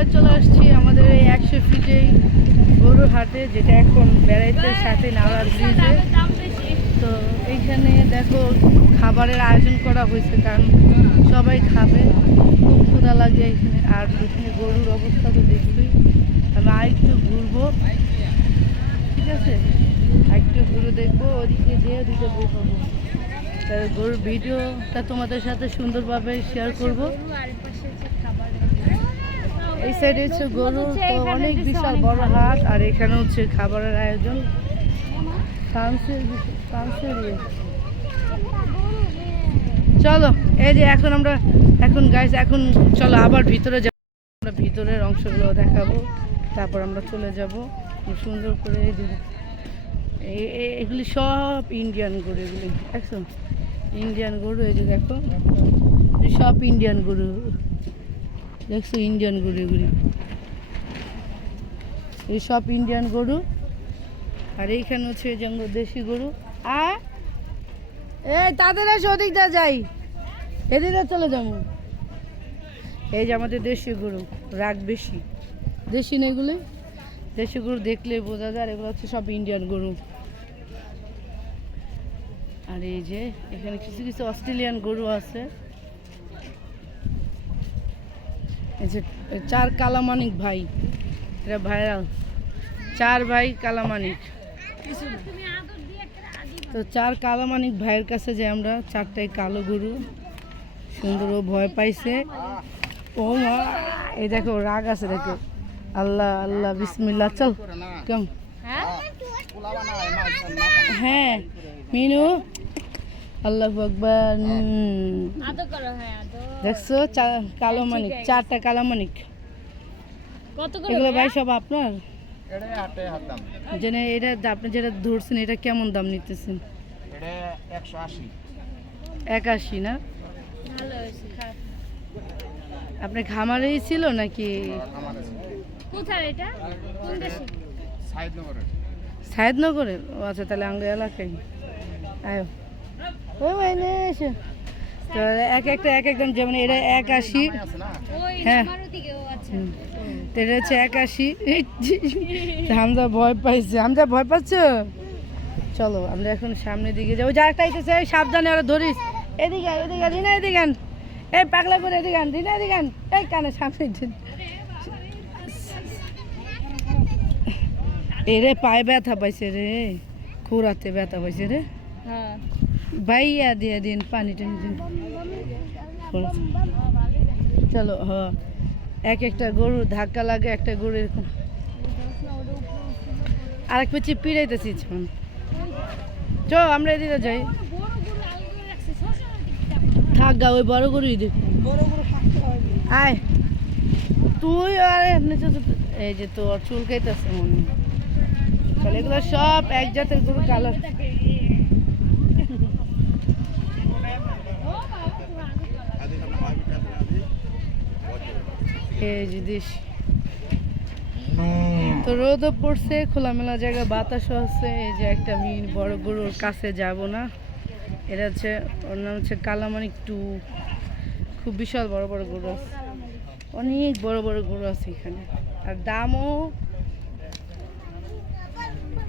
সবাই চলে আসছি আমাদের এই 100 ফিটেই গরুর হাটে, যেটা এখন বেড়াইতের সাথে নাওড়া ব্রিজে। তো এইখানে দেখো খাবারের আয়োজন করা হয়েছে, কারণ সবাই খাবে, খুব ক্ষুধা লাগে এখানে। আর এখানে গরুর অবস্থা তো দেখবি। আমি আরেকটু ঘুরবো, ঠিক আছে, আরেকটু ঘুরে দেখবো, ওদিকে যেয়ে দুটো বই পাবো। গরুর ভিডিওটা তোমাদের সাথে সুন্দরভাবে শেয়ার করব। এই সাইডে হচ্ছে গরু, তো অনেক বিশাল বড় হাট, আর এখানে হচ্ছে খাবারের আয়োজন। চলো এই যে এখন আমরা গাইস এখন চলো আবার ভিতরে যাব, আমরা ভিতরের অংশগুলো দেখাবো, তারপর আমরা চলে যাব সুন্দর করে। এই যে এগুলি সব ইন্ডিয়ান গরু, এগুলি দেখছো ইন্ডিয়ান গরু। এই যে দেখো সব ইন্ডিয়ান গরু, দেখছো ইন্ডিয়ান গরু, এগুলি এই সব ইন্ডিয়ান গরু। আর এইখানে হচ্ছে দেশি গরু। আর এই তাদের এসে ওদিকটা যাই, এদিকে চলে যাবো। এই যে আমাদের দেশি গরু, রাগ বেশি, দেশি না এগুলো, দেশি গরু দেখলে বোঝা যায়। এগুলো হচ্ছে সব ইন্ডিয়ান গরু। আর এই যে এখানে কিছু কিছু অস্ট্রেলিয়ান গরু আছে। এই যে 4 কালামানিক ভাই, এটা ভাইরাল 4 ভাই কালামানিক। তো 4 কালামানিক ভাইয়ের কাছে যে আমরা 4টাই কালো গরু, সুন্দর, ও ভয় পাইছে। ও মা, এই দেখো রাগ আছে, দেখো। আল্লাহ আল্লাহ বিসমিল্লাহ, চল কেমন। হ্যাঁ মিনু, আল্লাহ আকবার। দেখছো কালো মানিক, 4টা কালো মানিক। এগুলো ভাই সব আপনার? জেনে এটা আপনি যেটা ধরছেন, এটা কেমন দাম নিতেছেন? 81 না? আপনি খামারেই ছিল নাকি? সাইদনগরে। ও আচ্ছা, তাহলে আঙ্গ এলাকায় আয়ো। ও মাইনে এসে তো এক একদম, যেমন এটা 81। হ্যাঁ তো এটা হচ্ছে 81। হামজা ভয় পাইছে, হামজা ভয় পাচ্ছ। চলো আমরা এখন সামনের দিকে যাবো। যা একটা আইতেছে, সাবধানে, ওরা ধরিস। এদিকে এদিকে রিনা, এদিকে এই পাগলা করে এদিকে রিনা, এদিকে এই কানে সামনে। এরে পায়ে ব্যথা পাইছে রে, খুরাতে ব্যথা পাইছে রে। ভাইয়া দিয়ে দিন পানি টানি দিন। চলো হ্যাঁ, একটা গরু ধাক্কা লাগে, একটা গরু এরকম। আরেক পেছি পিড়াইতেছি। চ আমরা এদিকে যাই। থাক গা, ওই বড় গরুই দেখ। আয় তুই, আরে এই যে তোর চুলকাইতেছে মনে হয়। তাহলে এগুলো সব এক জাতের গরু, কালার। এই যে দেশি। তো রোদও পড়ছে, খোলামেলা জায়গা, বাতাসও আছে। এই যে একটা আমি বড় গরুর কাছে যাব না, এটা হচ্ছে, ওর নাম হচ্ছে কালামানিক 2। খুব বিশাল বড় বড় গরু আছে, অনেক বড় বড় গরু আছে এখানে। আর দামও,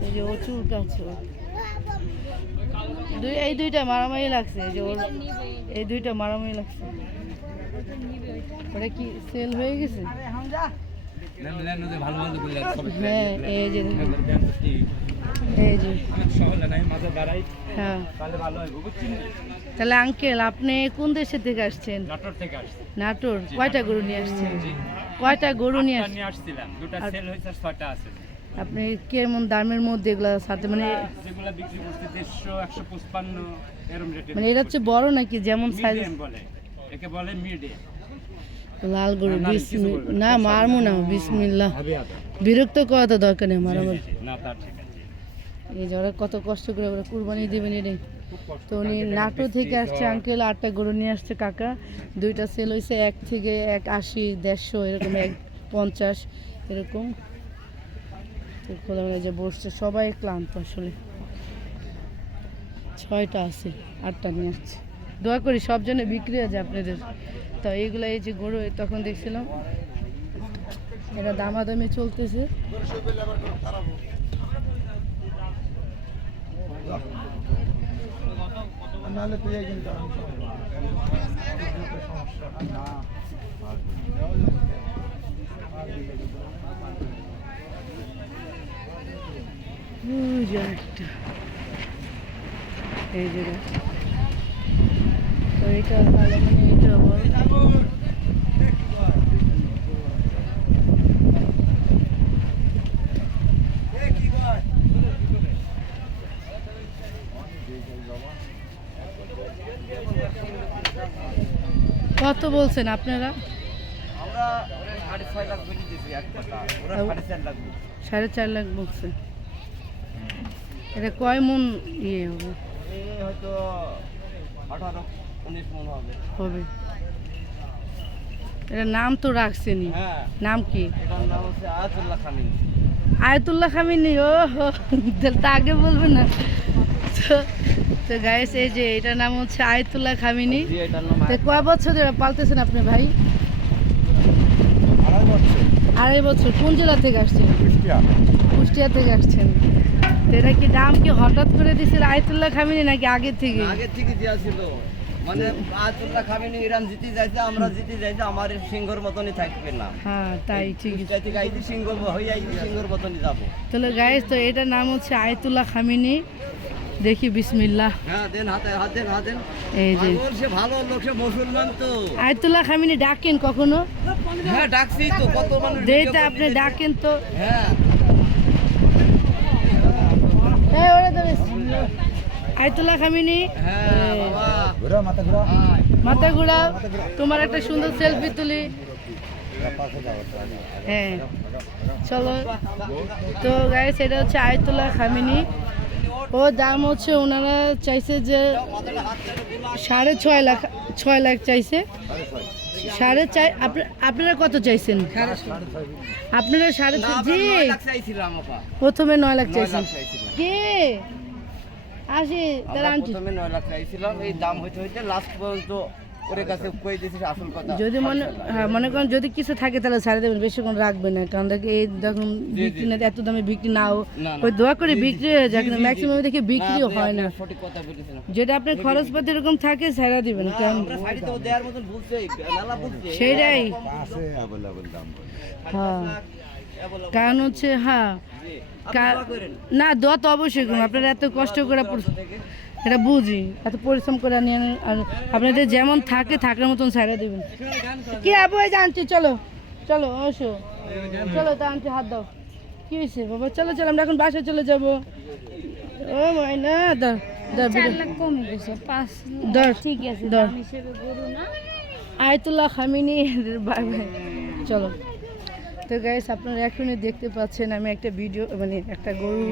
এই যে ও চুলকাচ্ছে, এই দুইটা মারামারি লাগছে। এই যে ওর এই দুইটা মারামারি লাগছে। ওটা কি সেল হয়ে গেছে? হ্যাঁ এই যে এই যে হ্যাঁ। তাহলে আঙ্কেল, আপনি কোন দেশে থেকে আসছেন? নাটোর। কয়টা গরু নিয়ে আসছেন? কয়টা গরু নিয়ে আসছিলাম? আপনি কেমন দামের মধ্যে এগুলা সাথে, মানে মানে এটা হচ্ছে বড় নাকি, যেমন সাইজ? লাল গরু। না মারমু না, বিসমিল্লাহ। বিরক্ত করা তো দরকার নেই, মারামারি। এই যে ওরা কত কষ্ট করে ওরা কুরবানি দেবেন এটাই। তো উনি নাটোর থেকে আসছে আঙ্কেল, 8টা গরু নিয়ে আসছে কাকা। 2টা সেল হয়েছে, 1 থেকে 180, 150 এরকম, 150 এরকম। তো খোলামেলা যে বসছে, সবাই ক্লান্ত আসলে। 6টা আছে, 8টা নিয়ে আসছে। দোয়া করি সব জন্য বিক্রি হয়ে যায় আপনাদের। তো এইগুলো, এই যে গরু তখন দেখছিলাম। এটা দামাদামি চলতেছে। এই যে এইটা কালো মানে এইটা কত বলছেন আপনারা? আমরা 6.5 লাখ বলে দিয়েছি এক কথা, ওরা 4.5 লাখ বলছে। 4.5 লাখ বলছে। এটা কয় মন ইয়ে হবে? হয়তো 18-19 মন হবে। এটা নাম তো রাখছেনি। হ্যাঁ, নাম কি? এটার নাম হচ্ছে আয়াতুল্লাহ খামিনি। আয়াতুল্লাহ খামিনি, ও তা আগে বলবেন না। তো গাইস, এই যে এটার নাম হচ্ছে আয়াতুল্লাহ খামিনি। তো কয় বছর ধরে পালতেছেন আপনি ভাই? 2.5 বছর। কোন জেলা থেকে আসছেন? কুষ্টিয়া থেকে আসছেন। তো এটা কি দাম কি হঠাৎ করে দিয়েছিল আয়াতুল্লাহ খামিনি নাকি আগে থেকে? আগে থেকে দেওয়া ছিল, মানে আয়াতুল্লাহ খামিনি ইরান জিতে যাইছে, আমরা জিতে যাইছে, আমার সিংহর মতনই থাকবে না। হ্যাঁ তাই ঠিক। কুষ্টিয়া থেকে আইছি সিংহ হয়ে আইছি, সিংহর মতনই যাবো। তাহলে গাইস, তো এটার নাম হচ্ছে আয়াতুল্লাহ খামিনি। দেখি বিসমিল্লাহ। হ্যাঁ দেন, হাত দেন। এই যে সে ভালো লোক, সে মুসলমান তো। আয়াতুল্লাহ খামিনি ডাকেন কখনো? হ্যাঁ ডাকছি তো, কত মানুষ যেটা আপনি ডাকেন তো। হ্যাঁ আয়াতুল্লাহ খামিনি, হ্যাঁ বাবা, মাথা ঘুরাও, তোমার একটা সুন্দর সেলফি তুলি। হ্যাঁ চলো। তো গাইস, এটা হচ্ছে আয়াতুল্লাহ খামিনি। ও দাম হচ্ছে ওনারা চাইছে যে 6.5 লাখ, 6 লাখ চাইছে। 4.5। আপনারা কত চাইছেন? আপনারা 6.5। জি, প্রথমে 9 লাখ চাইছেন। কে আসি তারা আনছি? প্রথমে 9 লাখ চাইছিলাম, এই দাম হইতে হইতে লাস্ট পর্যন্ত ওরে কাছে কই দিয়েছি আসল কথা। যদি মনে করেন যদি কিছু থাকে তাহলে ছাড়ে দেবেন, বেশি কোনো রাখবেন না। কারণ দেখি এই দেখুন বিক্রি না, এত দামে বিক্রি নাও, ওই দোয়া করে বিক্রি হয়ে যায়, কিন্তু ম্যাক্সিমাম দেখি বিক্রিও হয় না। সঠিক কথা বলেছেন। যেটা আপনার খরচপাতি এরকম থাকে ছাড়া দিবেন। কারণ দেওয়ার মতন বলছে, মেলা বলছে সেইটাই। হ্যাঁ, কারণ হচ্ছে হ্যাঁ না, দোয়া তো অবশ্যই করুন। আপনারা এত কষ্ট করে এটা বুঝি, এত পরিশ্রম করে নিয়ে, আর আপনাদের যেমন থাকে থাকার মতন ছাড়া দেবেন। কি আবু, এই জানছি, চলো চলো অবশ্য চলো, তা আনছি, হাত দাও। কি হয়েছে বাবা? চলো চলো, আমরা এখন বাসায় চলে যাবো। ও মাইনা, ধর 4 লাখ কমে গেছে, 5 ধর, ঠিক আছে ধর। আয়াতুল্লাহ খামিনি, বাই বাই, চলো। তো গাইস, আপনারা এখনই দেখতে পাচ্ছেন আমি একটা ভিডিও, মানে একটা গরু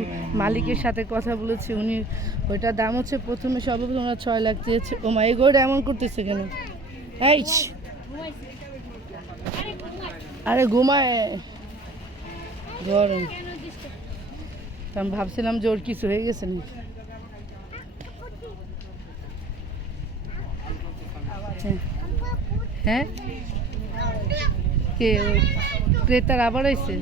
মালিকের সাথে কথা বলেছি। উনি ওইটার দাম হচ্ছে প্রথমে সর্বপ্রথম 6 লাখ চেয়েছে। ও মা, এই গরুটা এমন করতেছে কেন? এই আরে ঘুমায় গরম। আমি ভাবছিলাম যে ওর কিছু হয়ে গেছে নাকি। হ্যাঁ কে ওই ক্রেতার আবার আইছে?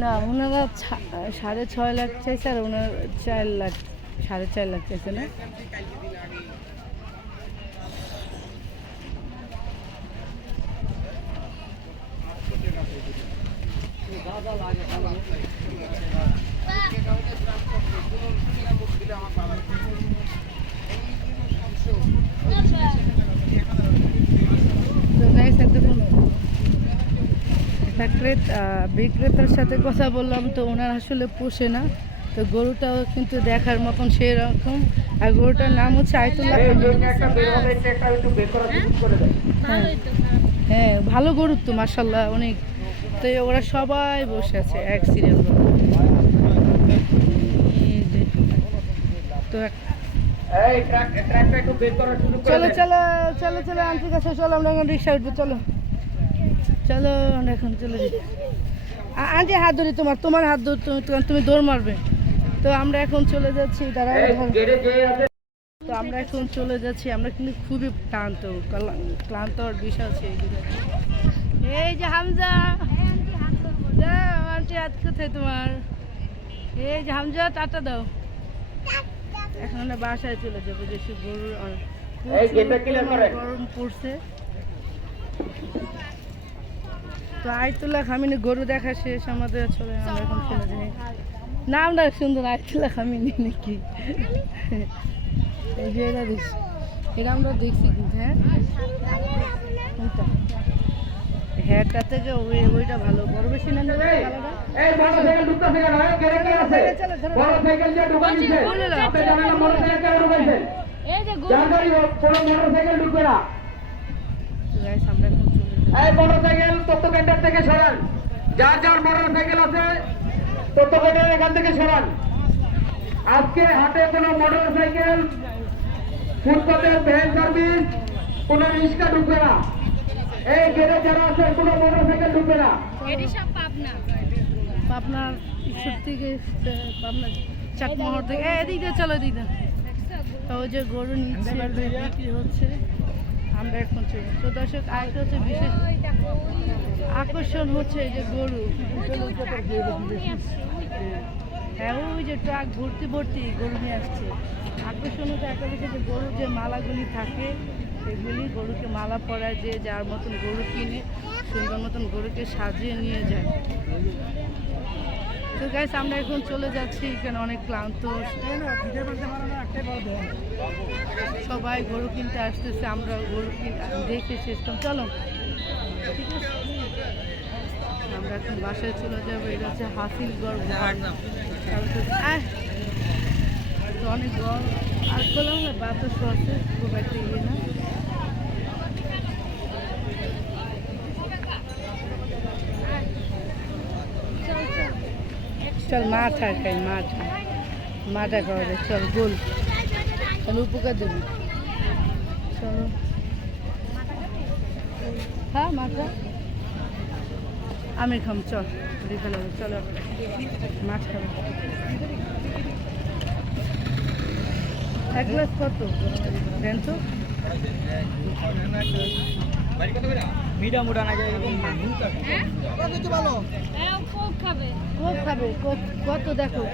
না, ওনারা 6.5 লাখ চাইছে, আর ওনার 4 লাখ, 4.5 লাখ চাইছে না? বিক্রেতার সাথে কথা বললাম, তো ওনার আসলে পোষে না। তো গরুটাও কিন্তু দেখার মতন সেই রকম। আর গরুটার নাম হচ্ছে আয়াতুল্লাহ। হ্যাঁ ভালো গরু তো মাশাআল্লাহ অনেক। তো ওরা সবাই বসে আছে এক সিরিয়াল। তো চলো চলো চলো চলো আন্টির কাছে চলো, আমরা এখন রিক্সা উঠবো। চলো চলো, আমরা এখন চলে যাই। আন্টি হাত ধরি, তোমার হাত ধর, তুমি দৌড় মারবে। তো আমরা এখন চলে যাচ্ছি। তারা তো আমরা এখন চলে যাচ্ছি, আমরা কিন্তু খুবই ক্লান্তর বিষয় আছে এইগুলো। এই যে হামজা, আন্টি হাত কোথায় তোমার? এই যে হামজা, টাটা দাও। এখন আমরা বাসায় চলে যাবো, যেসব গরুর গরম পড়ছে। তো আয়তুল্লাহ খামিনি গরু দেখা শেষ আমাদের, চলে আমরা এখন চলে যাই। নামটা সুন্দর, আয়তুল্লাহ খামিনি নাকি? এই যে এটা দেখছি, এটা আমরা দেখছি কিন্তু। হ্যাঁ, কোনটা? হ্যাঁটা থেকে ওইটা ভালো, বড় বেশি না নেবে আজকে হাটে কোনো মোটরসাইকেল, ফুটপাতের ভ্যান সার্ভিস, কোনো রিক্সা ঢুকবে না। এই গেটে যারা আছে কোনো মোটরসাইকেল ঢুকবে না। পাবনার ঈশ্বর থেকে, পাবনার চাটমোহর থেকে, এদিক দিয়ে চলো, এদিক দিয়ে। তো ওই যে গরু নিচ্ছে, বিক্রি হচ্ছে, আমরা এখন চলি। তো দর্শক, আরেকটা হচ্ছে বিশেষ আকর্ষণ হচ্ছে এই যে গরু। হ্যাঁ, ওই যে ট্রাক ভর্তি ভর্তি গরু নিয়ে আসছে। আকর্ষণ হচ্ছে একটা বিষয় যে গরুর যে মালাগুলি থাকে, সেগুলি গরুকে মালা পরায়, যে যার মতন গরু কিনে সুন্দর মতন গরুকে সাজিয়ে নিয়ে যায়। তো গাইস, আমরা এখন চলে যাচ্ছি, এখানে অনেক ক্লান্ত, সবাই গরু কিনতে আসতেছে, আমরা গরু দেখে শেষ করলাম। চলো, ঠিক আছে, আমরা এখন বাসায় চলে যাবো। এটা হচ্ছে হাসিলগড়, অনেক গরম আর করলাম না, বাতাস আছে, খুব একটা ইয়ে না। চল মাঠা খাই, মাঠা খাওয়া যায়। চল গোল, তাহলে উপকার দেবো। চলো, হ্যাঁ মাঠা আমি খাম, চল দেখে নেবো। চলো মাছ খাবো। এক গ্লাস কত দেন তো? মিডা মোটা না যায়, কোক খাবে, কোক কত দেখো,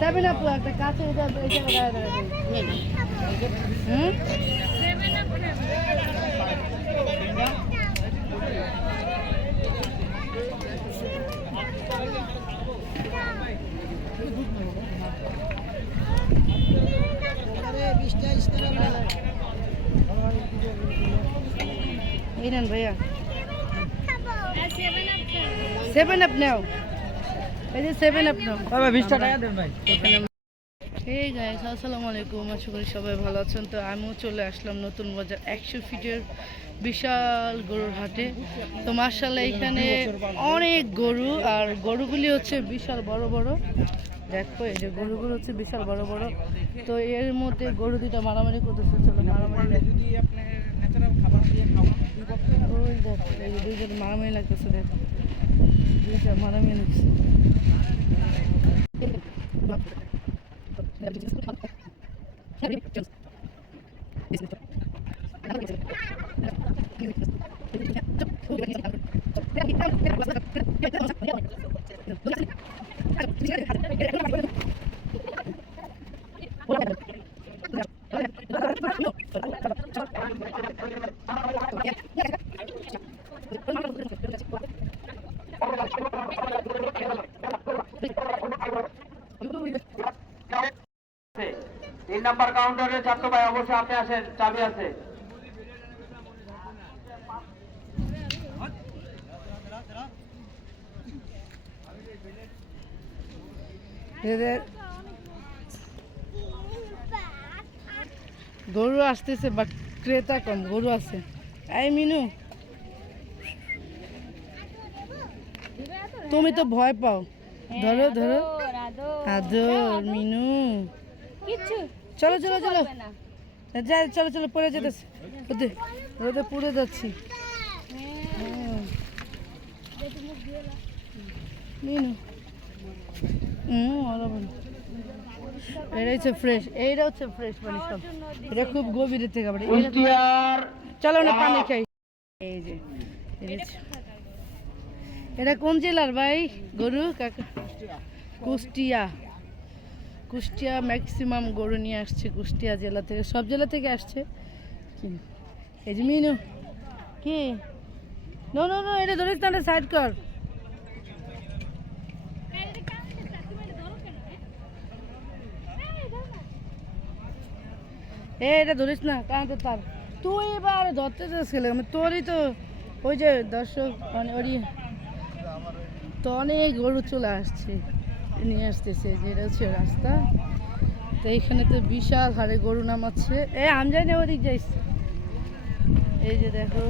7 আপ একটা কাছে এই নেন ভাইয়া, 7 আপ নাও, এই যে 7 আপ নাও। 20 টাকা দেন ভাই। এই গাইস, আসসালামু আলাইকুম, আশা করি সবাই ভালো আছেন। তো আমিও চলে আসলাম নতুন বাজার 100 ফিটের বিশাল গরুর হাটে। তো মাশাআল্লাহ, এখানে অনেক গরু, আর গরুগুলি হচ্ছে বিশাল বড় বড়। দেখো, এই যে গরুগুলো হচ্ছে বিশাল বড় বড়। তো এর মধ্যে গরু দুটো মারামারি করতেছে, চলো মারামারি। ওই দেখো, এই যে দুইজন মারামারি লাগতেছে, দেখো দুইটা মারামারি লাগছে। তিন নাম্বার কাউন্টারে ছাত্র ভাই অবশ্যই আপনি আসেন, চাবি আছে। গরু আসতেছে, বাট ক্রেতা কম, গরু আছে। এই মিনু, তুমি তো ভয় পাও, ধরো ধরো, আদর মিনু, চলো চলো চলো, যাই, চলো চলো, পড়ে যেতেছে, রোদে পুড়ে যাচ্ছি। মিনু, এটা হচ্ছে ফ্রেশ, এইটা হচ্ছে ফ্রেশ পানি সব। এটা খুব গভীরের থেকে আবার কুষ্টিয়ার চলো না পানি খাই। এই যে এটা কোন জেলার ভাই গরু কাকা? কুষ্টিয়া। কুষ্টিয়া ম্যাক্সিমাম গরু নিয়ে আসছে কুষ্টিয়া জেলা থেকে, সব জেলা থেকে আসছে। এই যে মিনু কি নো নো নো, এটা ধরিস না, সাইড কর। এটা ধরিস না, কারণ তো তার তুই এবার ধরতে চাচ্ছিলে, তোরই তো ওই যে দর্শক মানে ওরই তো অনেক গরু চলে আসছে, নিয়ে আসতেছে, যেটা হচ্ছে রাস্তা। তো এইখানে তো বিশাল হারে গরু নামাচ্ছে। আমি যাই না, ওদিক যাইস। এই যে দেখো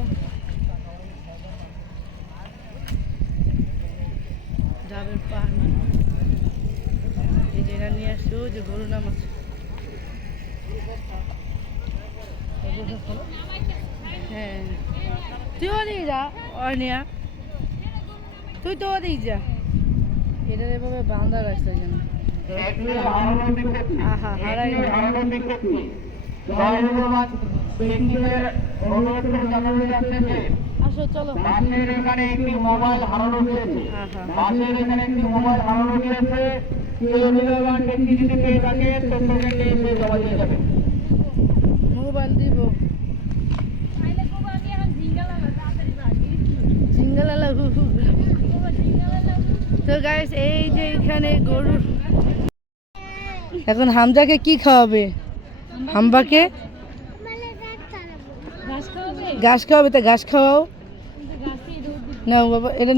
ডাবের পানি, এই যে এরা নিয়ে আসছে, ওই যে গরু নামাচ্ছে। হ্যাঁ তুই ওদিক যা, অনিয়া তুই তো ওদিক যা। এটার এভাবে বাঁধা রাখছে যেন। আহা হারাই আসো চলো। বাসের এখানে একটি মোবাইল হারানো হয়েছে। বাসের এখানে একটি মোবাইল হারানো হয়েছে। কেউ নির্মাণ ব্যক্তি যদি পেয়ে থাকে তো সেখানে এসে জমা দিয়ে যাবে। মোবাইল দিব জিঙ্গালালা হু হু। তো গাইস এই যে এখানে গরু, এখন হামজাকে কি খাওয়াবে? হামবাকে ঘাস খাওয়াবে, তা ঘাস খাওয়াও না বাবা। এটা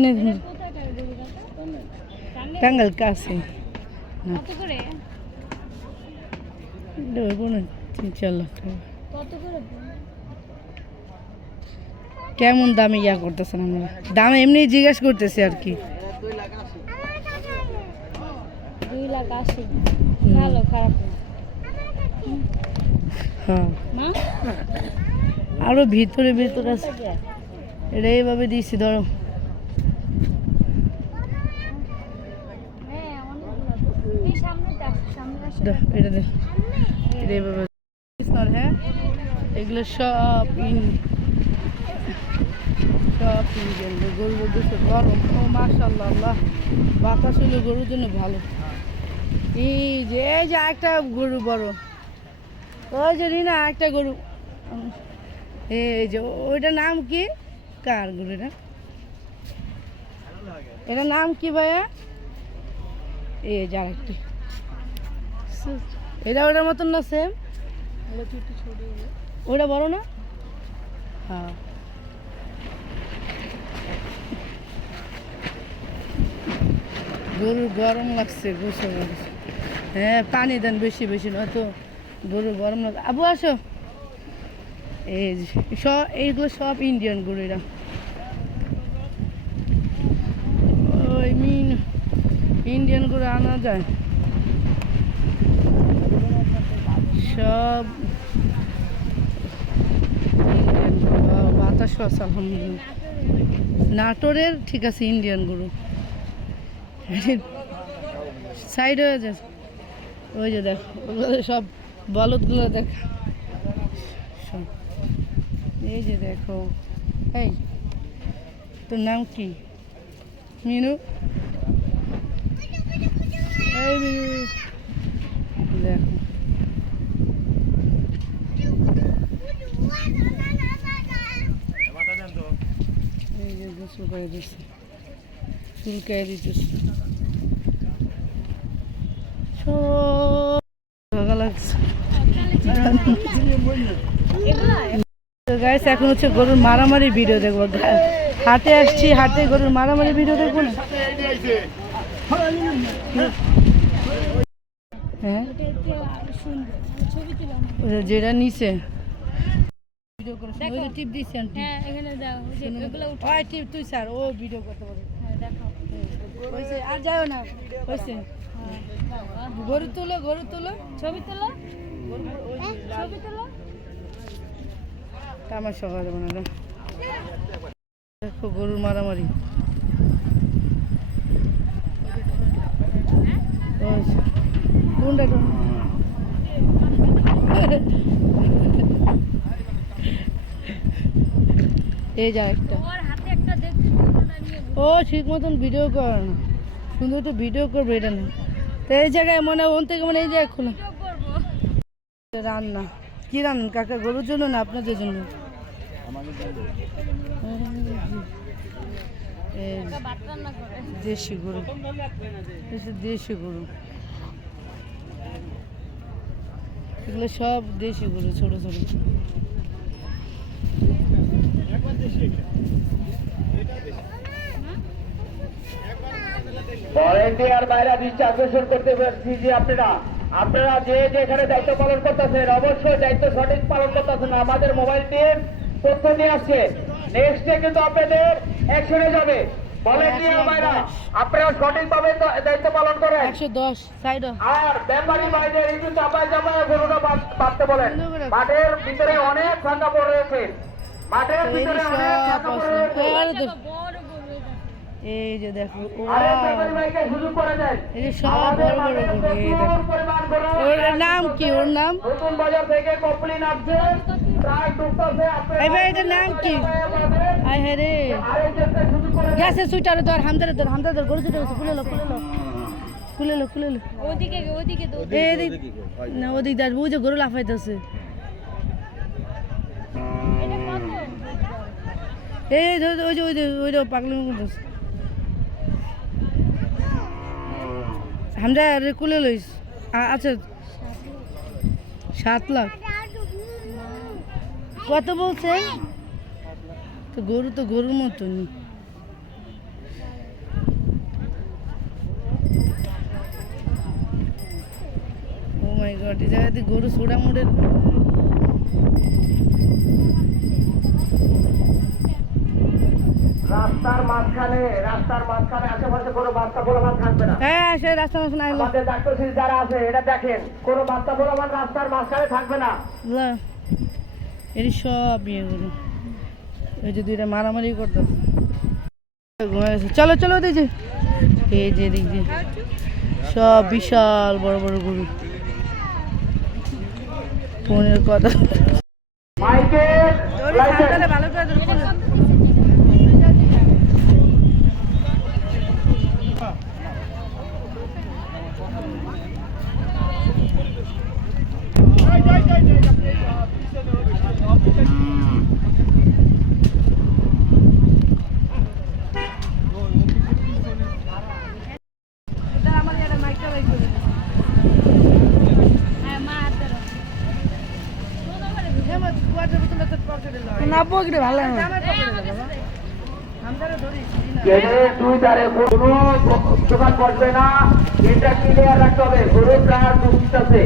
টাঙ্গাল কাছে না, 3-4 লাখ টাকা। কেমন দামে ইয়া করতেছেন? আমরা দাম এমনি জিজ্ঞেস করতেছি আর কি। 2,80,000 ভালো, খারাপ না। হ্যাঁ আরো ভিতরে ভিতরে আছে, এটা এইভাবে দিয়েছি ধরো। এটা দে, এটা এইভাবে। হ্যাঁ এগুলো সব সব ইন্ডিয়ান গরু বলতেছে গরম। ও মাশাআল্লাহ, আল্লাহ বাতাস হলে গরুর জন্য ভালো। এই যে একটা গরু বড়, ওই যে রিনা একটা গরু, এই যে ওইটার নাম কি? কার গরু এটা? এটার নাম কি ভাইয়া? এই যে আরেকটি, এটা ওটার মতন না? সেম ওটা বড় না? হ্যাঁ গরুর গরম লাগছে, গোসল লাগছে। হ্যাঁ পানি দেন বেশি বেশি, নয়তো গরুর গরম লাগছে। আবু আসো। এই সব এইগুলো সব ইন্ডিয়ান গরু। এরা ওই ইন্ডিয়ান গরু আনা যায় সব। বাতাস আছে আলহামদুলিল্লাহ। নাটোরের ঠিক আছে ইন্ডিয়ান গরু। সাইড হয়ে যাচ্ছে, ওই যে দেখ ওগুলো সব বলদগুলো দেখ সব। এই যে দেখো, এই তোর নাম কি? মিনু। এই মিনু দেখো, এই যে গোসল করে দিচ্ছে, চুলকায় দিতেছে। এখন হচ্ছে গরুর মারামারি ভিডিও দেখবো। হাটে আসছি, হাটে গরুর মারামারি ভিডিও দেখবো না? হ্যাঁ যেটা নিচে টিপ দিচ্ছেন, তুই স্যার ও ভিডিও করতে পারে। আর যাও না, গরু তুলো, গরু তুলো, ছবি তুলো, ছবি তুলো। আমার সকাল যাবো না। দেখো গরুর মারামারি। কোনটা এই যা একটা ওর হাতে একটা দেখছি ওটা নিয়ে ও ঠিক মতন ভিডিও করে না সুন্দর তো ভিডিও করবে এটা না তো এই জায়গায় মনে হয় ওন থেকে মানে এই জায়গায় খোলা ভিডিও করবো। রান্না কি রান্না কাকা গরুর জন্য না আপনাদের জন্য এই ওটা ভাত রান্না করে। দেশি গরু দেশি গরু এগুলো সব দেশি গরু ছোট ছোট ভলেন্টিয়ার বাইরা দৃষ্টি আকর্ষণ করতে পারছি যে আপনারা যে যেখানে দায়িত্ব পালন করতেছেন অবশ্যই দায়িত্ব সঠিক পালন করতেছেন আমাদের মোবাইল টিম তথ্য নিয়ে আসছে নেক্সটে কিন্তু আপনাদের অ্যাকশনে যাবে ভলেন্টিয়ার বাইরা আপনারা সঠিকভাবে দায়িত্ব পালন করেন 110 সাইড আর ব্যাপারী বাইরে একটু চাপায় চাপায় গরুটা বাঁধতে বলেন মাঠের ভিতরে অনেক ফাঁকা পড়ে রয়েছে মাঠের ভিতরে অনেক ফাঁকা পড়ে রয়েছে বড় গরু এটা। এই যে দেখো আরে ব্যাপারী ভাইকে সুযোগ করে দেন এই যে সব বড় বড় গরু এই দেখো পরিমাণ গরু ওর নাম কি ওর নাম নতুন বাজার থেকে কমপ্লেন আসছে প্রায় ঢুকতেছে এই ভাই এটার নাম কি আয় হ্যাঁ রে গ্যাসে সুইটারে ধর হামদারে ধর গরু সুইটারে খুলে লো ওদিকে দৌড়। এদিক না ওদিক দাঁড় ওই যে গরু লাফাইতেছে এটা কত? এই ওই যে পাগলি করতেছে হামদা রে খুলে লইস আচ্ছা 7 লাখ কত বলছে তো গরুর মতন ও মাই গড এই জায়গাতে গরু সোডা মোড়ে রাস্তার মাঝখানে আশেপাশে কোনো বাচ্চা বলবান থাকবে না হ্যাঁ সে রাস্তা মাসে আইলো আমাদের ডাক্তারশীল যারা আছে এটা দেখেন কোনো বাচ্চা বলবান রাস্তার মাঝখানে থাকবে না এর সব ইয়ে গরু এই যে দুইটা মারামারি করতেছে ঘুমায় গেছে চলো চলো দেখছি এই যে দেখছি সব বিশাল বড় বড় গরু ফোনের কথা মাইকে লাইসেন্স ভালো করে হ্যাঁ, মা হাত ধরো। না পকেটে ভালো লাগে কেনে দুই ধারে কোনো দোকান বসবে না এটা ক্লিয়ার রাখতে হবে গরু প্রায় ঢুকতেছে